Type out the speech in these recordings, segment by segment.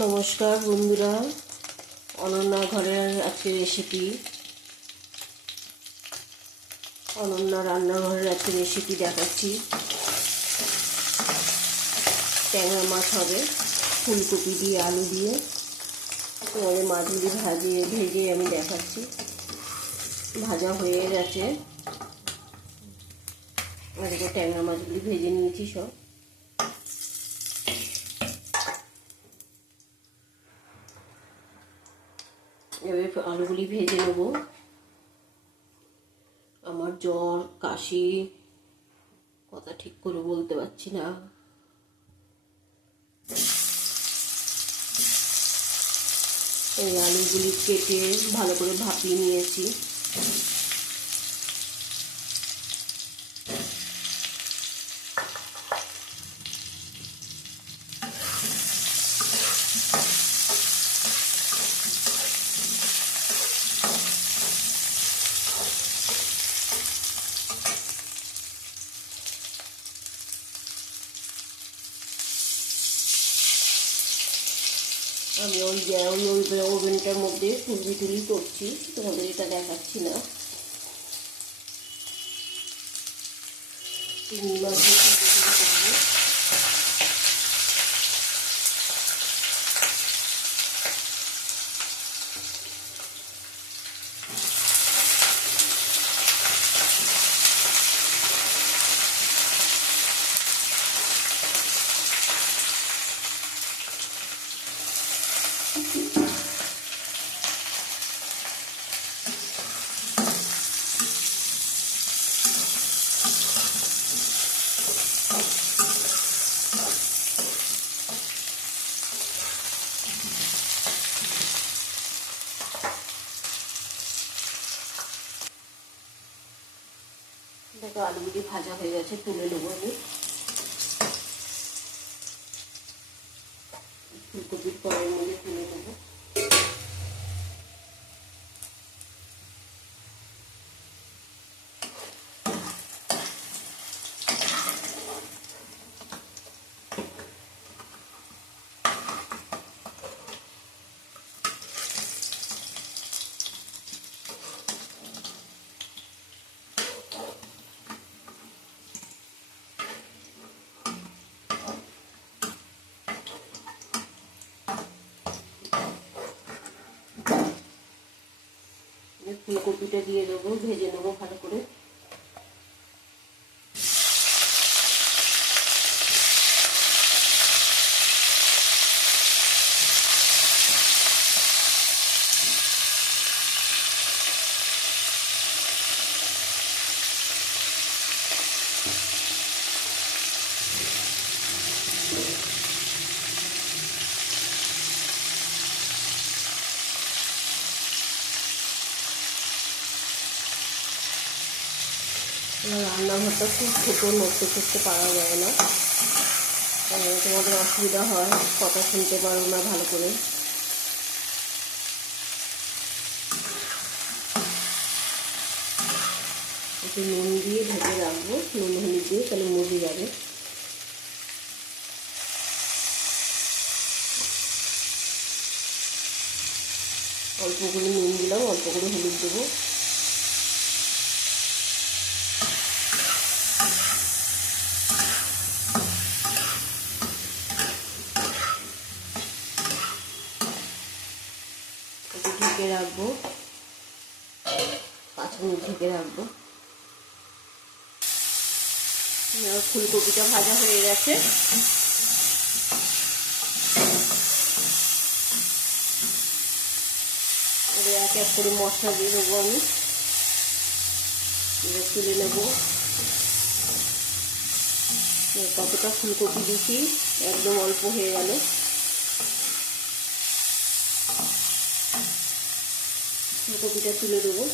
নমস্কার বন্ধুরা। অনন্যা ঘরের আজকে রেসিপি অনন্যা রান্নাঘরের আজকে রেসিপি দেখাচ্ছি। ট্যাংরা মাছ হবে, ফুলকপি দিয়ে আলু দিয়ে। তোমাদের মাছগুলি ভাজিয়ে ভেজে আমি দেখাচ্ছি। ভাজা হয়ে গেছে। আর ট্যাংরা মাছগুলি ভেজে নিয়েছি সব। এবার আলুগুলি ভেজে নেব। আমার জ্বর, কাশি, কথা ঠিক করে বলতে পারছি না। এই আলুগুলি কেটে ভালো করে ভাপিয়ে নিয়েছি আমি ওই যে ওভেনটার মধ্যে ফুলবি টুলি করছি তোমাদের এটা দেখাচ্ছি না। তিন মাছ দিয়ে ফুলকপি করব দেখো আলুগুলি ভাজা হয়ে গেছে তুলে নেব আমি ফুলকপিটা দিয়ে দেবো ভেজে নেব ভালো করে। রান্নাঘরটা খুব ছোটো নড়তে করতে পারা যায় না। তোমাদের অসুবিধা হয়, কথা শুনতে পারো না ভালো করে। একটু নুন দিয়ে ঢেকে রাখব, নুন হলুদ দিয়ে, তাহলে মুড়ি যাবে। অল্প করে নুন দিলাম, অল্প করে হলুদ দেবো একটু ঢেকে রাখব। পাঁচ মিনিট ঢেকে রাখব। ফুলকপিটা ভাজা হয়ে গেছে। এক এক করে মশলা দিয়ে দেবো আমি। তুলে নেব। কতটা ফুলকপি দিচ্ছি একদম অল্প হয়ে গেল। ফুলকপিটা তুলে দেবো।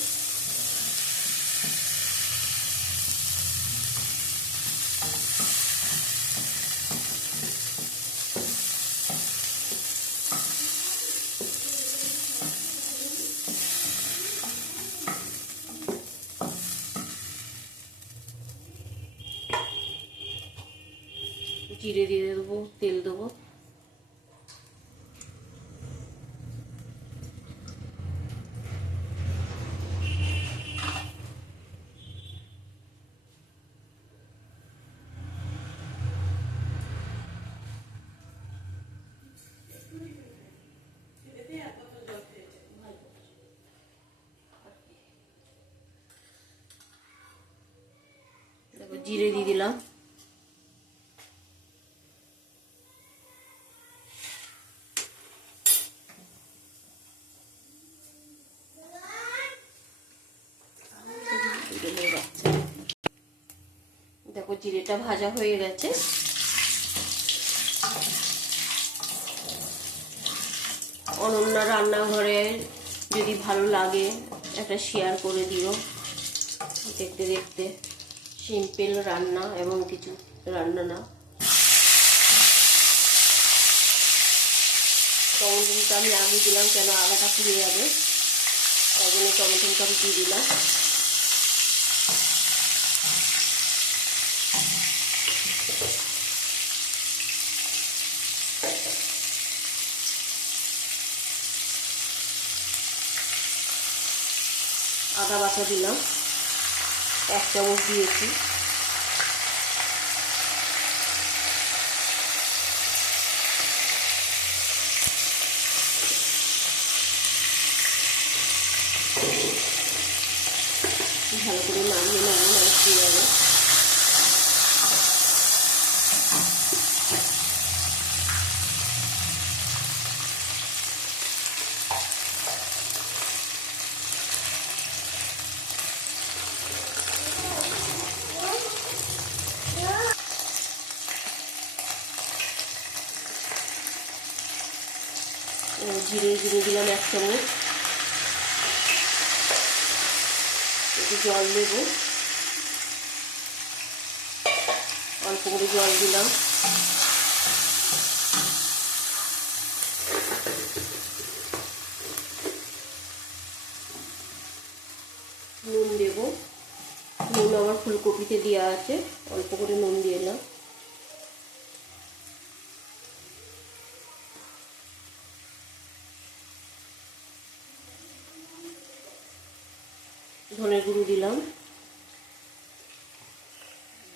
জিরে দিয়ে দেবো তেল দেবো। জিরে দিয়ে দিলাম। দেখো জিরেটা ভাজা হয়ে গেছে। অনন্যা রান্নাঘরে যদি ভালো লাগে, একটা শেয়ার করে দিও। দেখতে দেখতে। সিম্পল রান্না এবং কিছু রান্না না। টমেটোটা আমি আগে দিলাম, কেন আগাটা পুড়ে যাবে? তাই জন্য টমেটোটা আমি দিয়ে দিলাম। আদা বাটা দিলাম। এক চামচ দিয়েছি ভালো করে নামিয়ে নেব না দিয়ে যাবে জিরে জিরে দিলাম এক চামচ। একটু জল দেব। অল্প করে জল দিলাম। নুন দেব। নুন আমার ফুলকপিতে দেওয়া আছে। অল্প করে নুন দিয়ে এলাম ধনের গুঁড়ো দিলাম।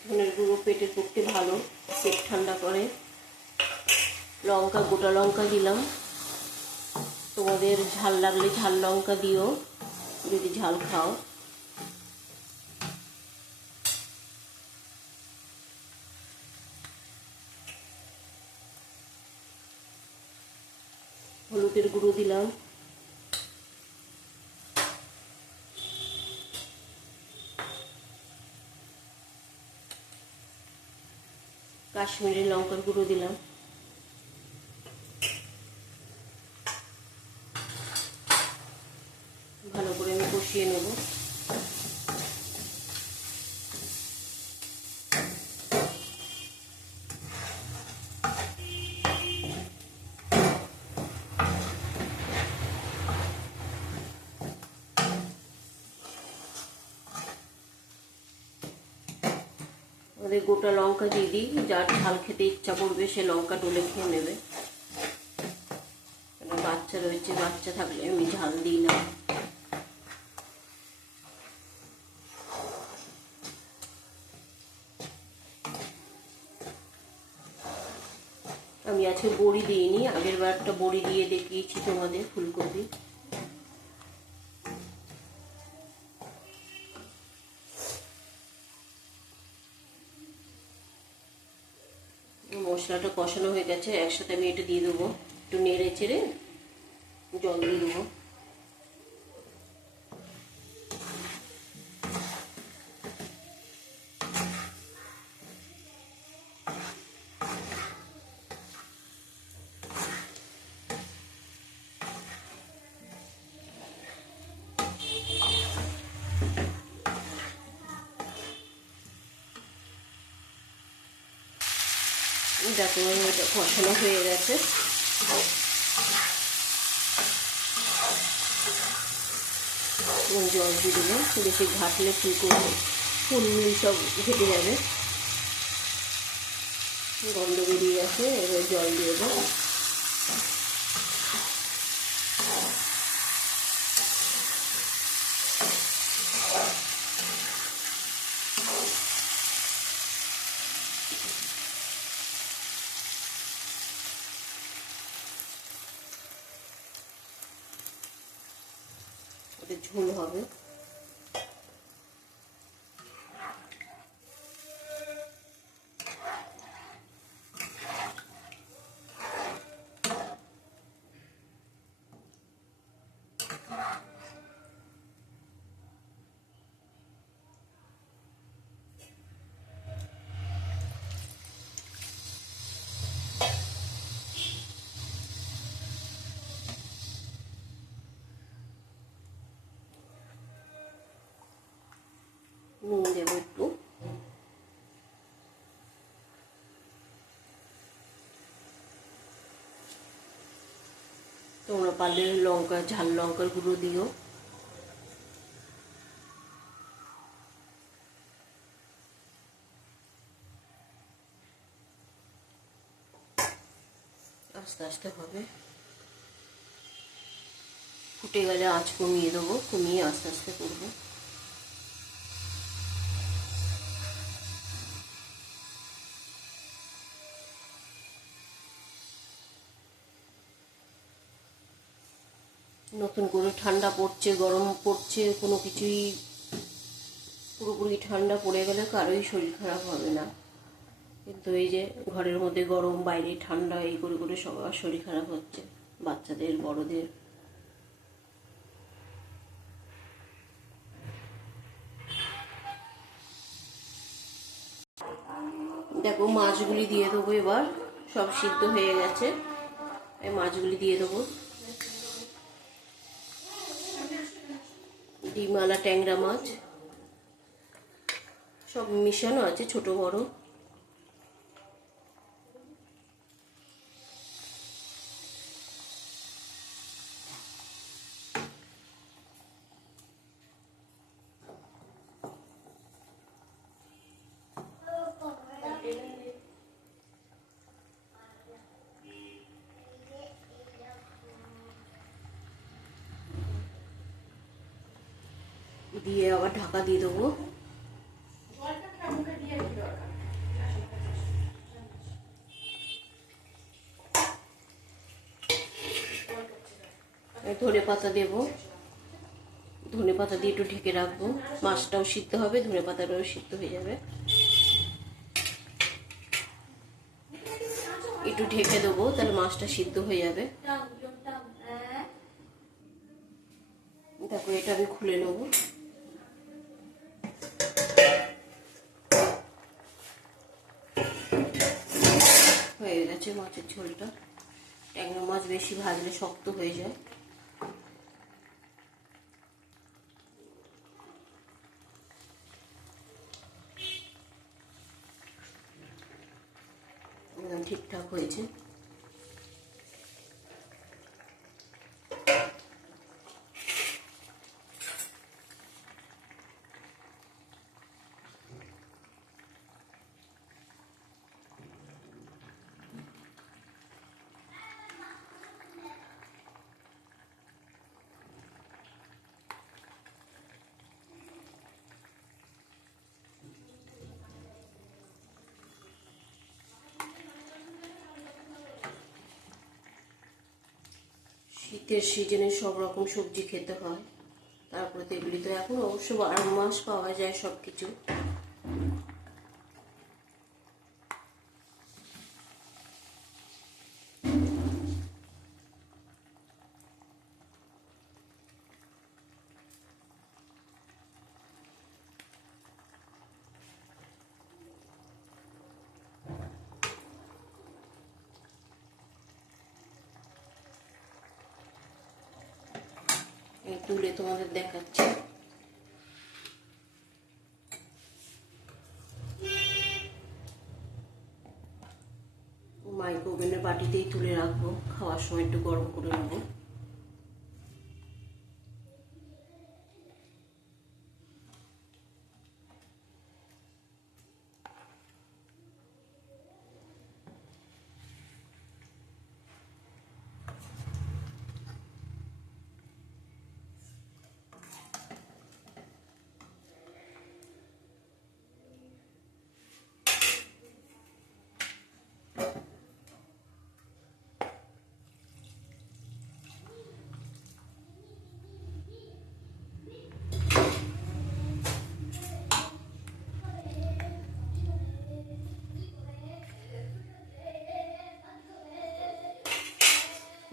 ধনের গুঁড়ো পেটের পক্ষে ভালো, পেট ঠান্ডা করে। লঙ্কা, গোটা লঙ্কা দিলাম। তোমাদের ঝাল লাগলে ঝাল লঙ্কা দিও, যদি ঝাল খাও। হলুদের গুঁড়ো দিলাম। কাশ্মীরি লঙ্কার গুঁড়ো দিলাম ভালো করে আমি কষিয়ে নেব আমাদের গোটা লঙ্কা দিয়ে দিই, যার ঝাল খেতে ইচ্ছা করবে সে লঙ্কা ডলে খেয়ে নেবে। বাচ্চা রয়েছে, বাচ্চা থাকলে আমি ঝাল দিই না। আমি আজকে বড়ি দিইনি, আগের বার একটা বড়ি দিয়ে দেখিয়েছি তোমাদের ফুলকপি। মশলাটা কষানো হয়ে গেছে, একসাথে আমি এটা দিয়ে দেবো। একটু নেড়ে চেড়ে জল দিয়ে দেবো। দেখো এটা কষানো হয়ে গেছে। জল দিয়ে দেবো বেশি ঘাটলে ফুলকপি ফুল সব ঘেটে যাবে। গন্ধ বেরিয়ে গেছে, এবার জল দিয়ে দেবো। ঝোল হবে। তোমরা পারলে লঙ্কা ঝাল লঙ্কার গুঁড়ো দিও আস্তে আস্তে হবে ফুটে গেলে আঁচ কমিয়ে দেবো কমিয়ে আস্তে আস্তে করব নতুন করে ঠান্ডা পড়ছে, গরম পড়ছে, কোনো কিছুই পুরোপুরি ঠান্ডা পড়ে গেলে কারোই শরীর খারাপ হবে না। কিন্তু এই যে ঘরের মধ্যে গরম, বাইরে ঠান্ডা, এই করে করে সবার শরীর খারাপ হচ্ছে, বাচ্চাদের, বড়দের। দেখো মাছগুলি দিয়ে দেবো এবার, সব সিদ্ধ হয়ে গেছে। এই মাছগুলি দিয়ে দেবো। ডিমালা ট্যাংরা মাছ। সব মিশানো আছে ছোট বড়। দিয়ে আবার ঢাকা দিয়ে দেবো। ধনে পাতা দেবো। ধনে পাতা দিয়ে একটু ঢেকে রাখব। মাছটাও সিদ্ধ হবে, ধনে পাতাটাও সিদ্ধ হয়ে যাবে। একটু ঢেকে দেবো, তাহলে মাছটা সিদ্ধ হয়ে যাবে। দেখো, এটা আমি খুলে নেব। হয়ে গেছে মাছের ঝোলটা। ট্যাংরা মাছ বেশি ভাজলে শক্ত হয়ে যায়। ঠিকঠাক হয়েছে। শীতের সিজনে সব রকম সবজি খেতে হয়। তারপরে তো এগুলি তো এখন অবশ্য বারো মাস পাওয়া যায় সব কিছু তুলে তোমাদের দেখাচ্ছি। মাইক্রোভেনের বাটিতেই তুলে রাখব খাওয়ার সময় একটু গরম করে নেব।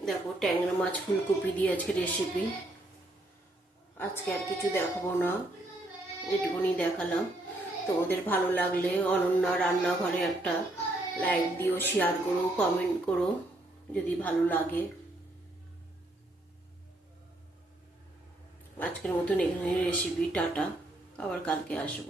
দেখো ট্যাংরা মাছ, ফুলকপি দিয়ে আজকে রেসিপি আজকে আর কিছু দেখাবো না, এটুকুনি দেখালাম। তো ওদের ভালো লাগলে অনন্যা রান্নাঘরে একটা লাইক দিও শেয়ার করো কমেন্ট করো, যদি ভালো লাগে। আজকের মতন এখানে রেসিপি টাটা। আবার কালকে আসব।